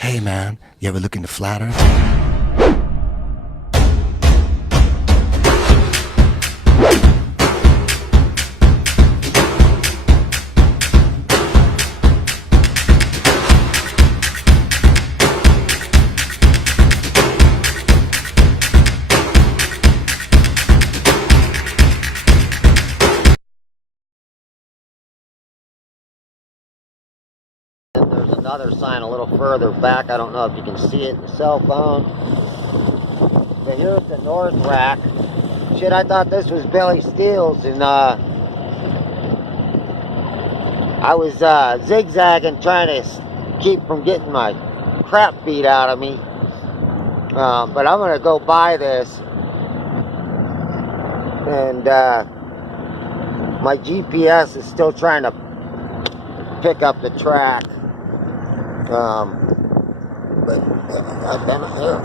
Hey man, you ever look in the flat earth? There's another sign a little further back. I don't know if you can see it in the cell phone. But here's the north rack. Shit, I thought this was Billy Steele's, and I was zigzagging trying to keep from getting my crap beat out of me. But I'm gonna go buy this, and my GPS is still trying to pick up the track. But I've been here.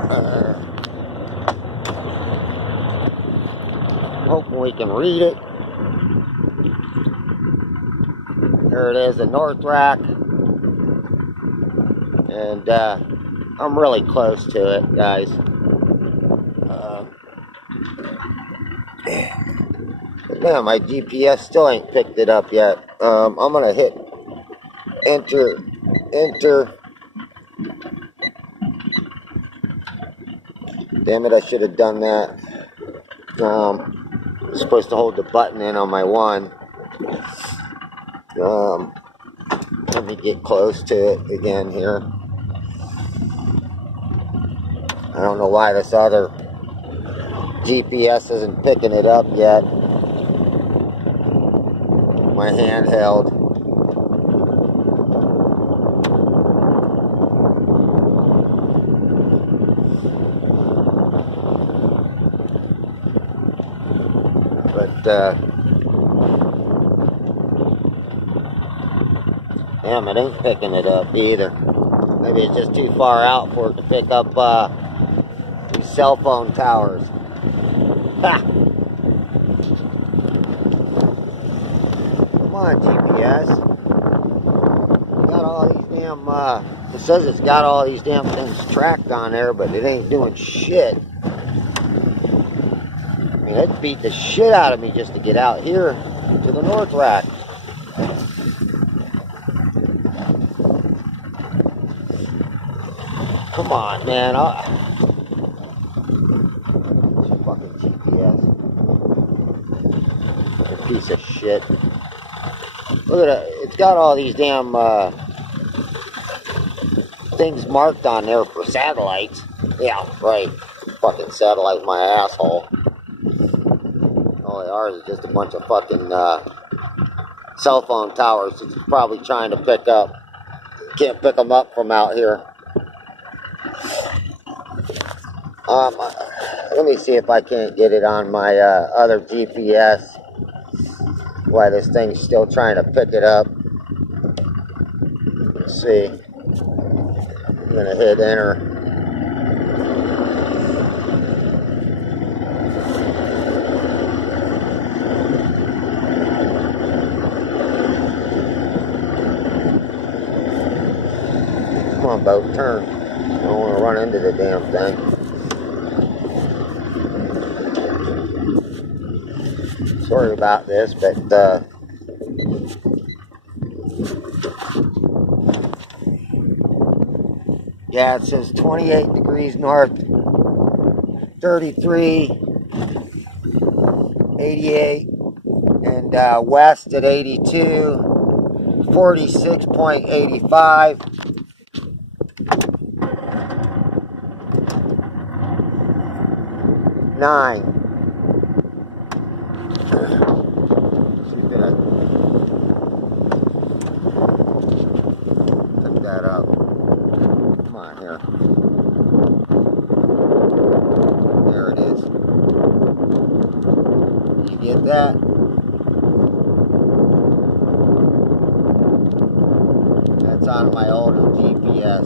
Hoping we can read it. There it is, the north rack. And I'm really close to it, guys. But man, my GPS still ain't picked it up yet. I'm gonna hit enter. Damn it, I should have done that. I'm supposed to hold the button in on my one. Let me get close to it again here. I don't know why this other GPS isn't picking it up yet. My handheld. But damn, it ain't picking it up either. Maybe it's just too far out for it to pick up these cell phone towers. Ha! Come on, GPS. Got all these damn, it says it's got all these damn things tracked on there, but it ain't doing shit. I mean, it beat the shit out of me just to get out here to the north rack. Come on, man. Fucking GPS. A piece of shit. Look at it. It's got all these damn things marked on there for satellites. Yeah, right. Fucking satellite, my asshole. All they are is just a bunch of fucking cell phone towers. It's probably trying to pick up. Can't pick them up from out here. Let me see if I can't get it on my other GPS. Why this thing's still trying to pick it up. Let's see. I'm gonna hit enter. Come on, boat, turn. I don't want to run into the damn thing. Sorry about this, but yeah, it says 28 degrees north, 33, 88, and west at 82, 46.85. Nine. Pick that up. Come on here. There it is. You get that? That's on my older GPS.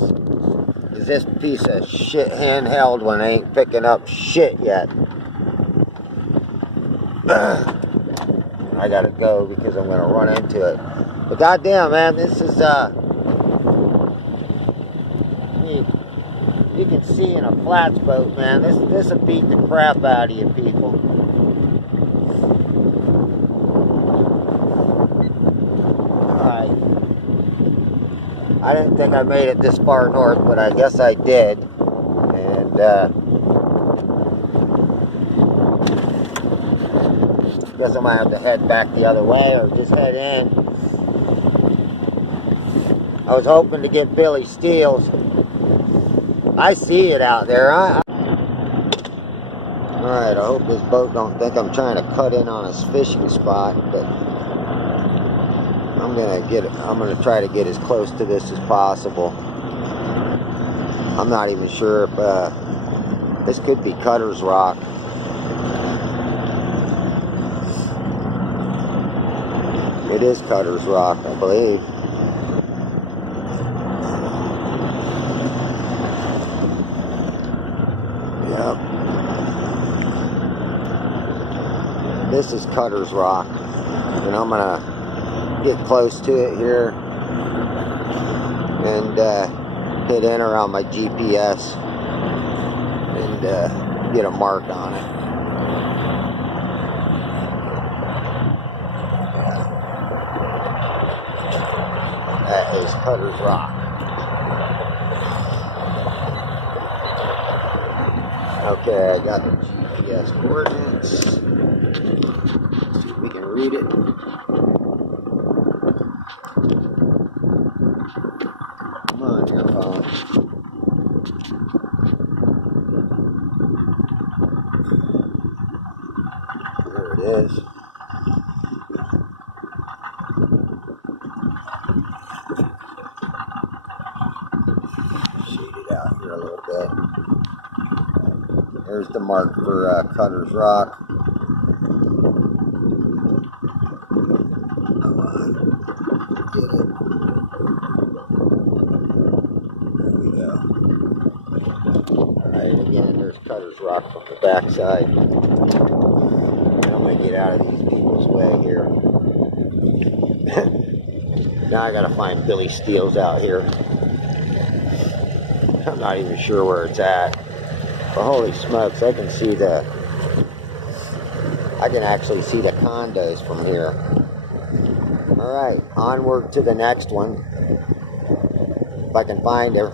Is this piece of shit handheld one ain't picking up shit yet? I gotta go because I'm gonna run into it. But goddamn, man, this is You can see in a flats boat, man, this will beat the crap out of you people. Alright. I didn't think I made it this far north, but I guess I did. And guess I might have to head back the other way or just head in. I was hoping to get Billy Steele's. I see it out there. Alright, I hope this boat don't think I'm trying to cut in on his fishing spot, but I'm gonna try to get as close to this as possible. I'm not even sure if this could be Cutter's Rock. It is Cutter's Rock, I believe. Yep. This is Cutter's Rock. And I'm gonna get close to it here and hit enter on my GPS and get a mark on it. That is Cutter's Rock. Okay, I got the GPS coordinates. See if we can read it. Come on, your phone. There it is. Shade it out here a little bit. There's the mark for Cutter's Rock. Come on. Get it. There we go. Alright, again, there's Cutter's Rock from the backside. I'm going to get out of these people's way here. Now I got to find Billy Steele's out here. I'm not even sure where it's at. But holy smokes, I can actually see the condos from here. Alright, onward to the next one. If I can find her.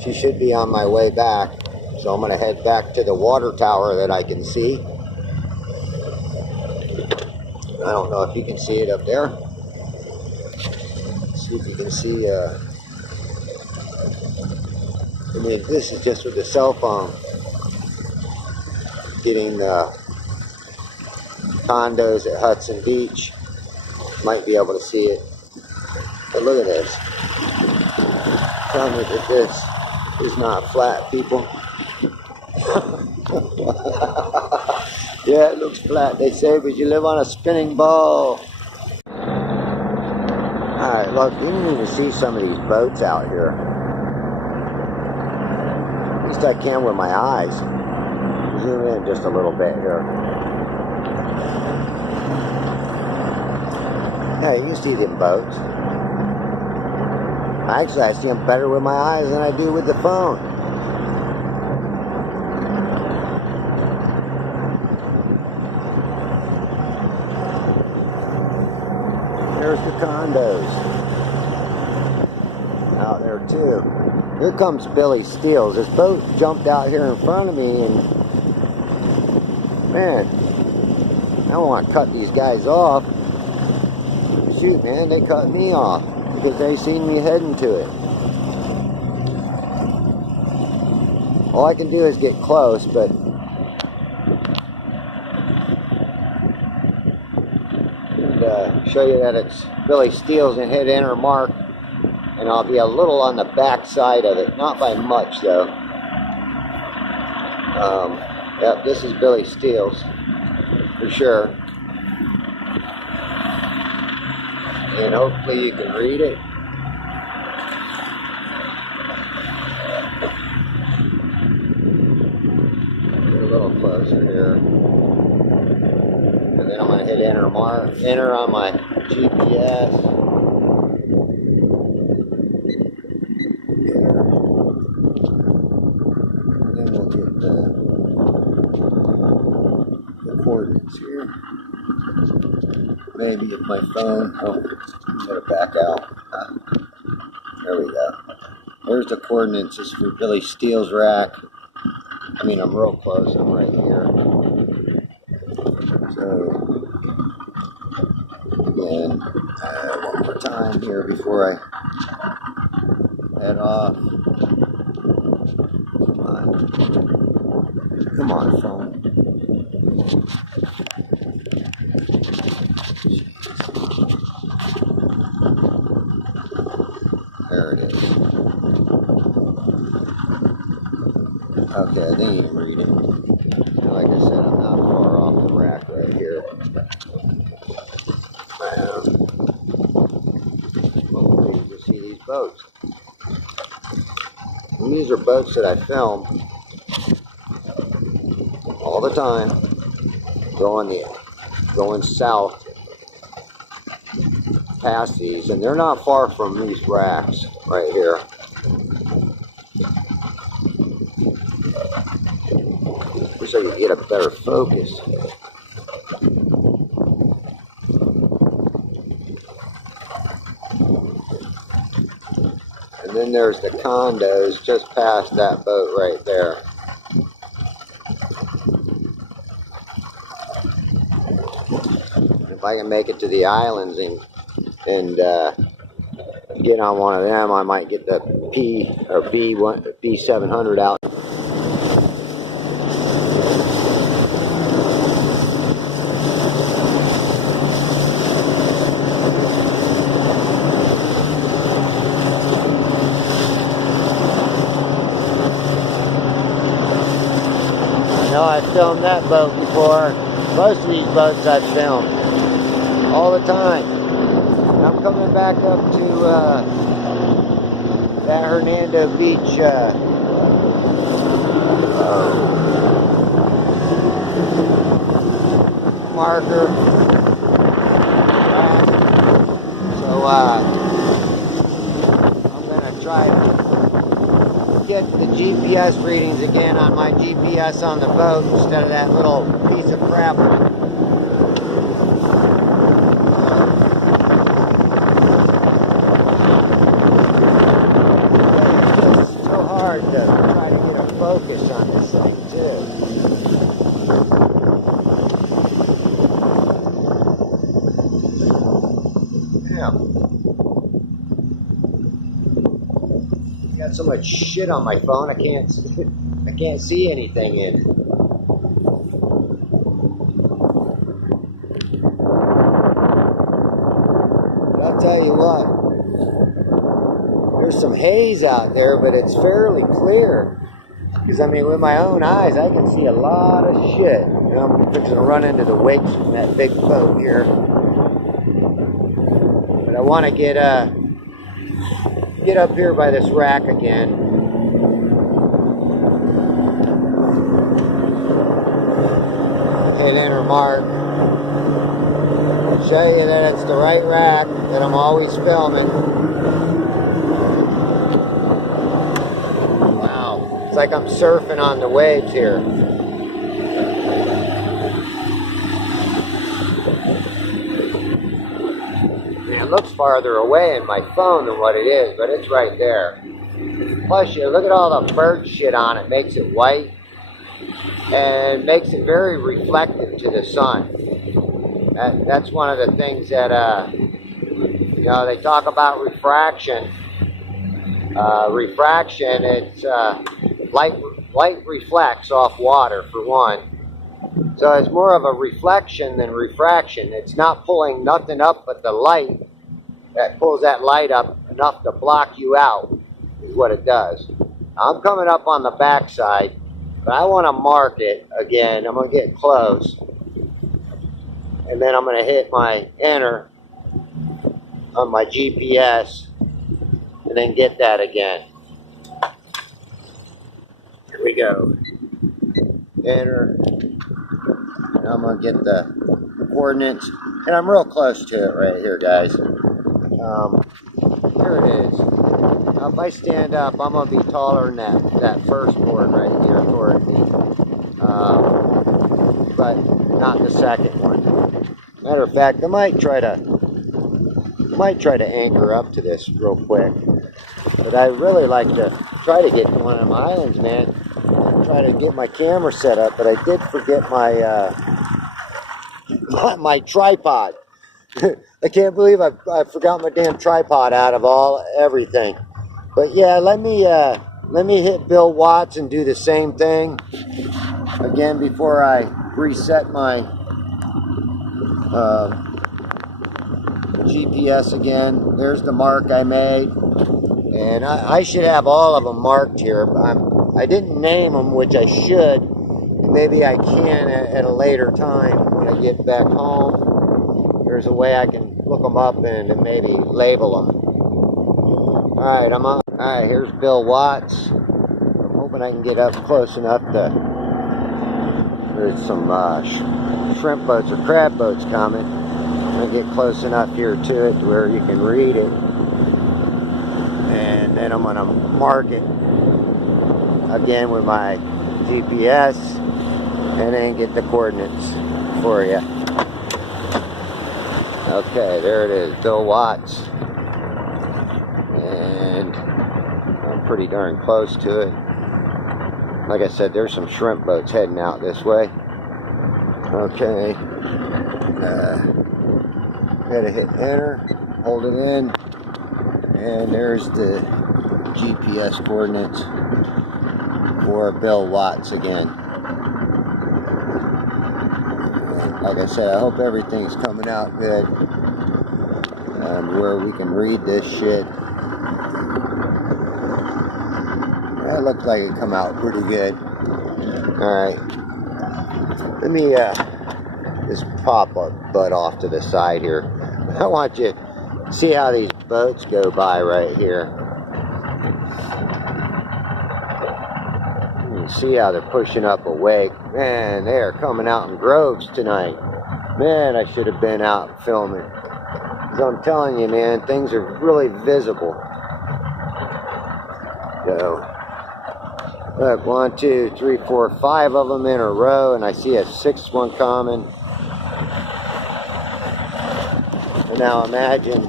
She should be on my way back. So I'm going to head back to the water tower that I can see. I don't know if you can see it up there. Let's see if you can see I mean, this is just with the cell phone. Getting the condos at Hudson Beach. Might be able to see it. But look at this. Tell me that this is not flat, people. Yeah, it looks flat, they say, but you live on a spinning ball. Alright, look, you can even see some of these boats out here. At least I can with my eyes. Zoom in just a little bit here. Yeah, you can see them boats. Actually, I see them better with my eyes than I do with the phone. There's the condos out there too. Here comes Billy Steele's. This boat jumped out here in front of me, and man, I don't want to cut these guys off. Shoot, man, they cut me off because they seen me heading to it. All I can do is get close, but show you that it's Billy Steele's and hit enter mark, and I'll be a little on the back side of it, not by much though. Yep, this is Billy Steele's for sure, and hopefully you can read it. Get a little closer here. And then I'm going to hit enter on my GPS. coordinates here. Maybe if my phone, oh, I'm gonna back out. There we go. There's the coordinates. This is for Billy Steele's rack. I mean, I'm real close. I'm right here. So, again, one more time here before I head off. Come on. Come on, phone. There it is. Okay, I didn't even read it. Like I said, I'm not far off the rack right here. Hopefully you can see these boats. And these are boats that I film all the time, going south past these, and they're not far from these racks right here. Wish I could get a better focus. And then there's the condos just past that boat right there. If I can make it to the islands and get on one of them, I might get the B700 out. I filmed that boat before. Most of these boats I've filmed all the time. I'm coming back up to that Hernando Beach marker. So I'm gonna try to get the GPS readings again on my GPS on the boat instead of that little piece of crap. It's so hard to try to get a focus on this thing too. Yeah. Got so much shit on my phone, I can't see anything in it. But I'll tell you what, there's some haze out there, but it's fairly clear. Because I mean, with my own eyes, I can see a lot of shit. And I'm fixing to run into the wakes from that big boat here. But I want to get up here by this rack again. Hit enter mark. Show you that it's the right rack that I'm always filming. Wow, it's like I'm surfing on the waves here. It looks farther away in my phone than what it is, but it's right there. Plus, you look at all the bird shit on it, makes it white, and makes it very reflective to the sun. That's one of the things that, you know, they talk about refraction. Refraction, it's light reflects off water, for one. So it's more of a reflection than refraction. It's not pulling nothing up but the light that pulls that light up enough to block you out, is what it does. I'm coming up on the backside, but I want to mark it again. I'm going to get close. And then I'm going to hit my enter on my GPS and then get that again. Here we go. Enter. And I'm going to get the coordinates. And I'm real close to it right here, guys. Here it is. Now if I stand up, I'm going to be taller than that first board right here toward me. but not the second one. Matter of fact, I might try to anchor up to this real quick. But I really like to try to get to one of them islands, man. Try to get my camera set up, but I did forget my my tripod. I can't believe I forgot my damn tripod out of everything. But yeah, let me hit Bill Watts and do the same thing again before I reset my GPS again. There's the mark I made, and I should have all of them marked here. I didn't name them, which I should. Maybe I can at a later time when I get back home. There's a way I can look them up and maybe label them. Alright, I'm on. Alright, here's Bill Watts. I'm hoping I can get up close enough to... There's some shrimp boats or crab boats coming. I'm going to get close enough here to it to where you can read it. And then I'm going to mark it again with my GPS and then get the coordinates for you. Okay, there it is, Bill Watts. And I'm pretty darn close to it. Like I said, there's some shrimp boats heading out this way. Okay. Gotta hit enter, hold it in, and there's the GPS coordinates for Bill Watts again. And like I said, I hope everything's coming out good, where we can read this shit. That looks like it come out pretty good. Alright. Let me just pop a butt off to the side here. I want you to see how these boats go by right here. You can see how they're pushing up a wake. Man, they are coming out in droves tonight. Man, I should have been out filming. So I'm telling you, man, things are really visible. So, look, 1, 2, 3, 4, 5 of them in a row, and I see a 6th one coming. And now imagine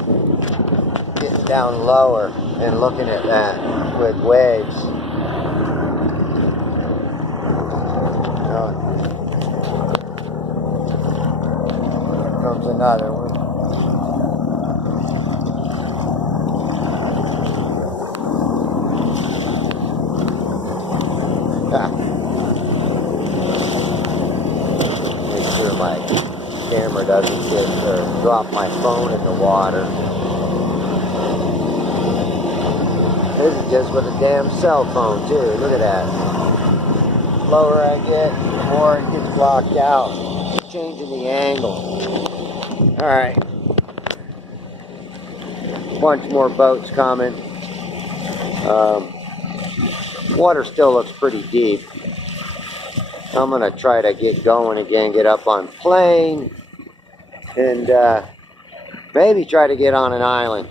getting down lower and looking at that with waves. Here comes another one. Make sure my camera doesn't get or drop my phone in the water. This is just with a damn cell phone too. Look at that. The lower I get, the more it gets blocked out. Changing the angle. Alright. Bunch more boats coming. Water still looks pretty deep. I'm going to try to get going again, get up on plane, and maybe try to get on an island.